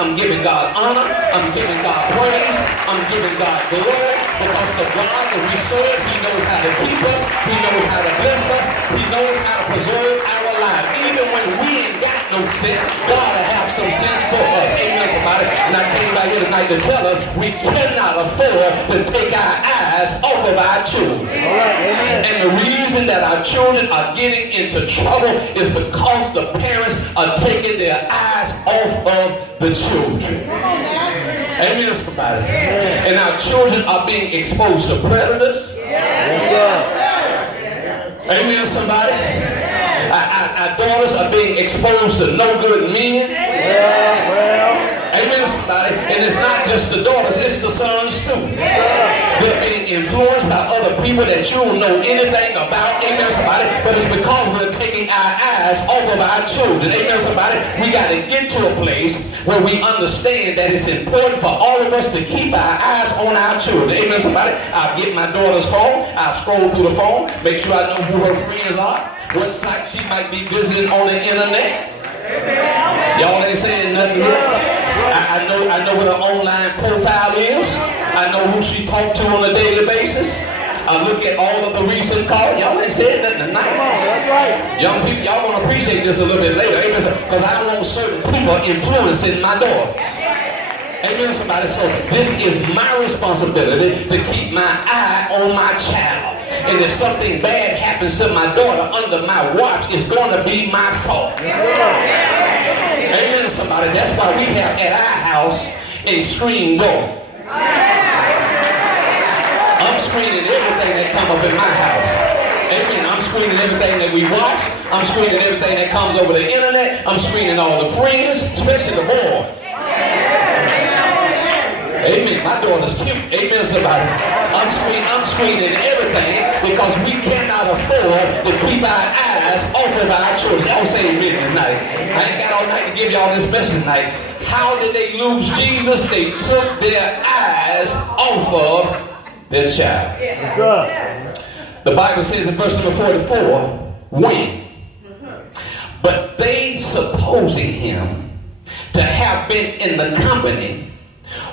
I'm giving God honor, I'm giving God praise, I'm giving God glory, because the God that we serve, he knows how to keep us, he knows how to bless us, he knows how to preserve our lives. Even when we ain't got no sense, God will have some sense for us. Amen, somebody. And I came by here tonight to tell us we cannot afford to take our eyes off of our children. All right, amen. And the reason that our children are getting into trouble is because the parents are taking their eyes off of the children. Amen, somebody. And our children are being exposed to predators. Amen, somebody. Our daughters are being exposed to no good men. Amen, somebody. And it's not just the daughters, it's the sons too. They're being influenced by other people that you don't know anything about. Amen, somebody. But it's because we're taking our eyes off of our children. Amen, somebody. We got to get to a place where we understand that it's important for all of us to keep our eyes on our children. Amen, somebody. I'll get my daughter's phone. I'll scroll through the phone, make sure I know who her friends are, what site she might be visiting on the internet. Y'all ain't saying nothing here. I know what her online profile is. I know who she talked to on a daily basis. I look at all of the recent calls. Y'all ain't saying nothing tonight. That's right. Young people, y'all gonna appreciate this a little bit later. Amen. Because I don't want certain people influencing my daughters. Amen, somebody. So this is my responsibility to keep my eye on my child. And if something bad happens to my daughter under my watch, it's going to be my fault. Amen, somebody. That's why we have at our house a screen door. I'm screening everything that comes up in my house. Amen. I'm screening everything that we watch. I'm screening everything that comes over the internet. I'm screening all the friends, especially the boy. Amen. My daughter's cute. Amen, somebody. I'm screening everything because we cannot afford to keep our eyes off of our children. Y'all say amen tonight. I ain't got all night to give y'all this message tonight. How did they lose Jesus? They took their eyes off of their child. Yes, sir. The Bible says in verse number 44, when? But they, supposing him to have been in the company,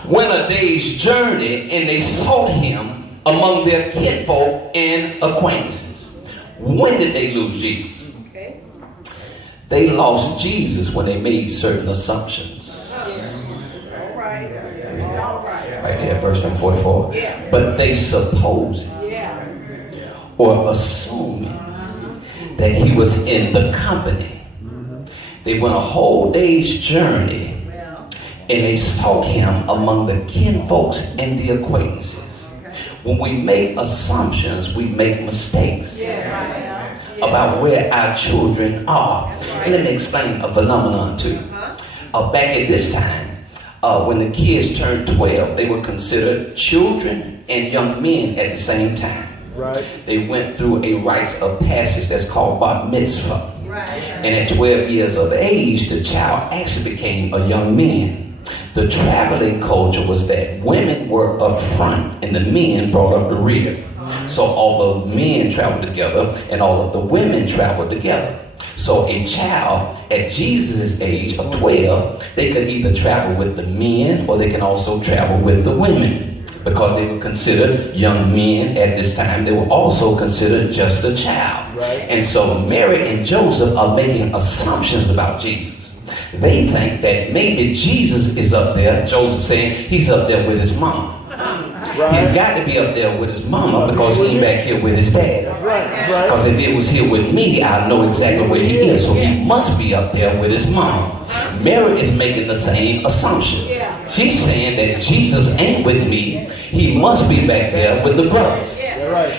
went a day's journey, and they sought him among their kinfolk and acquaintances. When did they lose Jesus? Okay. They lost Jesus when they made certain assumptions. All right. Right there, verse number 44. Yeah. But they supposed or assuming that he was in the company. They went a whole day's journey and they sought him among the kinfolks and the acquaintances. When we make assumptions, we make mistakes about where our children are. And let me explain a phenomenon too. Back at this time, when the kids turned 12, they were considered children and young men at the same time. Right. They went through a rites of passage that's called bar mitzvah. And at 12 years of age, the child actually became a young man. The traveling culture was that women were up front and the men brought up the rear. So all the men traveled together and all of the women traveled together. So a child at Jesus' age of 12, they could either travel with the men or they can also travel with the women. Because they were considered young men at this time, they were also considered just a child. Right. And so Mary and Joseph are making assumptions about Jesus. They think that maybe Jesus is up there. Joseph saying he's up there with his mama. Right. He's got to be up there with his mama because he ain't back here with his dad. Because if it was here with me, I know exactly where he is. So he must be up there with his mama. Mary is making the same assumption. She's saying that Jesus ain't with me. He must be back there with the brothers.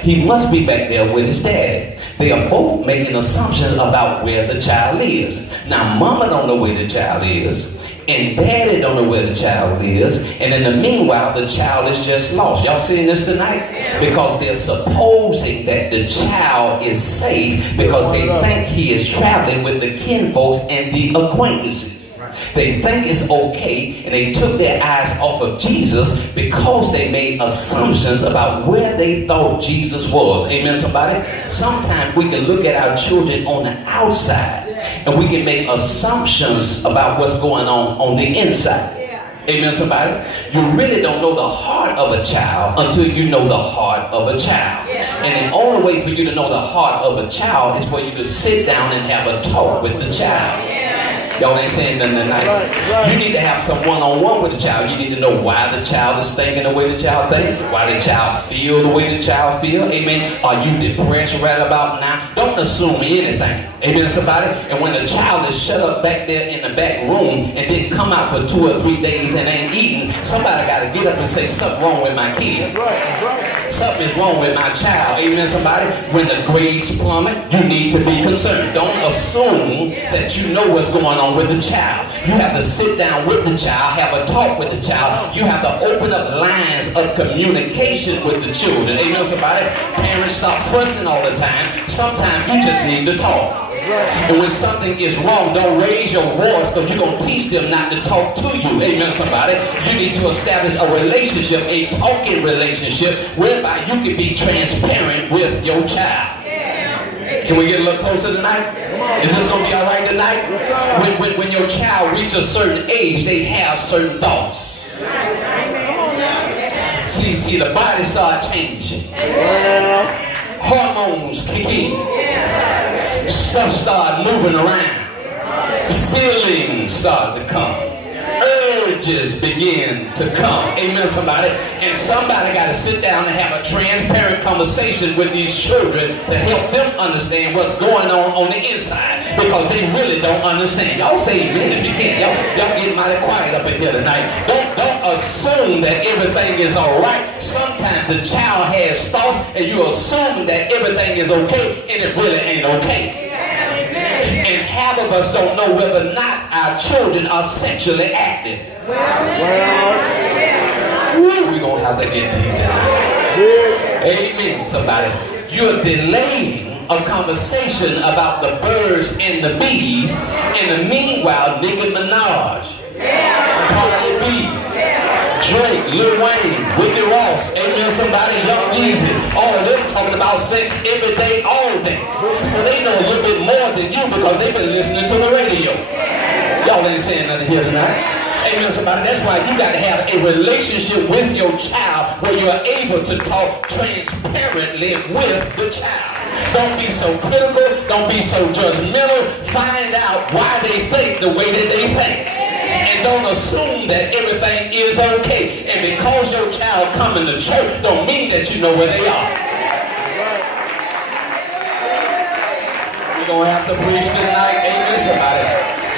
He must be back there with his daddy. They are both making assumptions about where the child is. Now, mama don't know where the child is, and daddy don't know where the child is, and in the meanwhile, the child is just lost. Y'all seeing this tonight? Because they're supposing that the child is safe because they think he is traveling with the kinfolks and the acquaintances. They think it's okay, and they took their eyes off of Jesus because they made assumptions about where they thought Jesus was. Amen, somebody? Sometimes we can look at our children on the outside And we can make assumptions about what's going on the inside. Amen, somebody? You really don't know the heart of a child until you know the heart of a child. And the only way for you to know the heart of a child is for you to sit down and have a talk with the child. Y'all ain't saying nothing tonight. You need to have some one-on-one with the child. You need to know why the child is thinking the way the child thinks, why the child feel the way the child feel. Amen. Are you depressed right about now? Don't assume anything. Amen, somebody? And when the child is shut up back there in the back room and didn't come out for 2 or 3 days and ain't eating, somebody got to get up and say, something wrong with my kid. Something is wrong with my child. Amen, somebody? When the grades plummet, you need to be concerned. Don't assume that you know what's going on with the child. You have to sit down with the child, have a talk with the child. You have to open up lines of communication with the children. Amen, somebody? Parents stop fussing all the time. Sometimes you just need to talk. And when something is wrong, don't raise your voice, because you're going to teach them not to talk to you. Amen, somebody? You need to establish a relationship, a talking relationship, whereby you can be transparent with your child. Can we get a little closer tonight? Is this going to be all right tonight? When your child reaches a certain age, they have certain thoughts. See, the body starts changing. Hormones kick in. Stuff start moving around. Feelings start to come. Urges begin to come. Amen, somebody? And somebody got to sit down and have a transparent conversation with these children to help them understand what's going on the inside, because they really don't understand. Y'all say amen if you can. Y'all get mighty quiet up in here tonight. Don't assume that everything is all right. Sometimes the child has thoughts and you assume that everything is okay, and it really ain't okay. And half of us don't know whether or not our children are sexually active. We're going to have to get deep tonight. Amen, somebody. You're delaying a conversation about the birds and the bees, and the meanwhile, Nicki Minaj, Cardi B, Drake, Lil Wayne, Whitney Ross, amen, somebody, Young Jeezy, all of them talking about sex every day, all day. So they know a little bit more than you because they've been listening to the radio. Y'all ain't saying nothing here tonight. Amen, somebody. That's why you got to have a relationship with your child where you're able to talk transparently with the child. Don't be so critical. Don't be so judgmental. Find out why they think the way that they think. And don't assume that everything is okay. And because your child coming to church don't mean that you know where they are. We're going to have to preach tonight. Amen, somebody.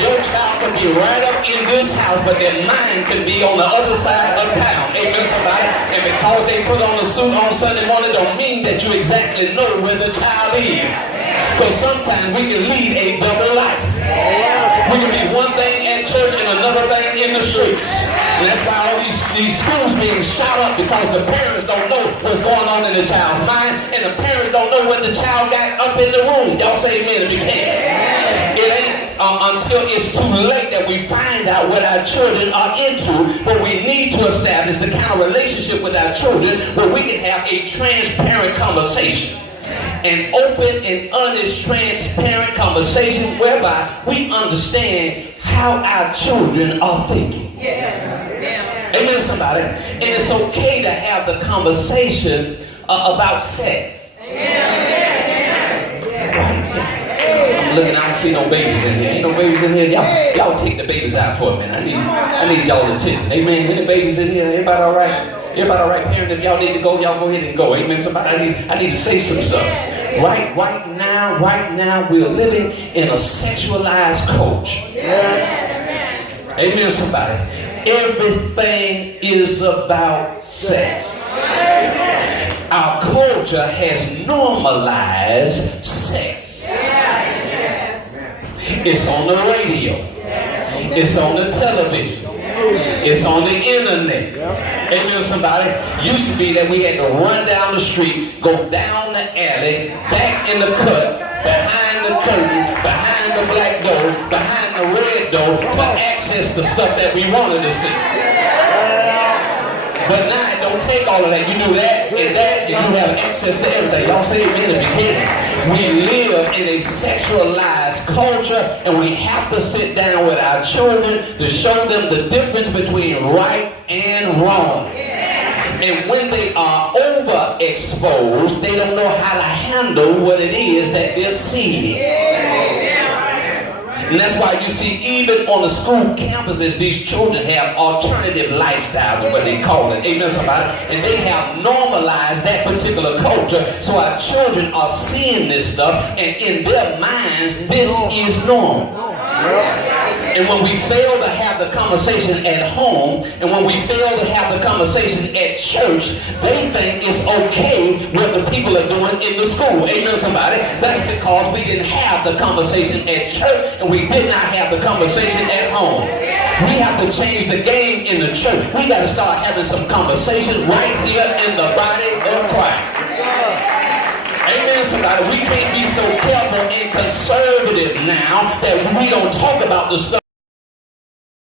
Your child could be right up in this house, but their mind could be on the other side of town. Amen, somebody. And because they put on a suit on Sunday morning don't mean that you exactly know where the child is. Because sometimes we can lead a double life. We can be one thing at church and another thing in the streets. And that's why all these schools being shot up, because the parents don't know what's going on in the child's mind, and the parents don't know what the child got up in the room. Y'all say amen if you can. It ain't until it's too late that we find out what our children are into, but we need to establish the kind of relationship with our children where we can have a transparent conversation. An open and honest, transparent conversation whereby we understand how our children are thinking. Amen, somebody. And it's okay to have the conversation about sex. I'm looking, I don't see no babies in here. Ain't no babies in here. Y'all take the babies out for a minute. I need y'all attention. Amen. Any babies in here? Everybody all right? Everybody all right? Parent, if y'all need to go, y'all go ahead and go. Amen. Somebody, I need to say some stuff. Right now, we're living in a sexualized culture. Amen, somebody. Everything is about sex. Our culture has normalized sex. It's on the radio. It's on the television. It's on the internet. Amen, somebody. Used to be that we had to run down the street, go down the alley, back in the cut, behind the curtain, behind the black door, behind the red door to access the stuff that we wanted to see. But now it don't take all of that. You do that and that, and you have access to everything. Y'all say amen if you can. We live in a sexualized culture, and we have to sit down with our children to show them the difference between right and wrong. And when they are overexposed, they don't know how to handle what it is that they're seeing. And that's why you see, even on the school campuses, these children have alternative lifestyles, or what they call it. Amen, somebody? And they have normalized that particular culture. So our children are seeing this stuff, and in their minds, this is normal. And when we fail to have the conversation at home, and when we fail to have the conversation at church, they think it's okay what the people are doing in the school. Amen, somebody? That's because we didn't have the conversation at church, and we did not have the conversation at home. We have to change the game in the church. We got to start having some conversation right here in the body of Christ. Amen, somebody. We can't be so careful and conservative now that we don't talk about the stuff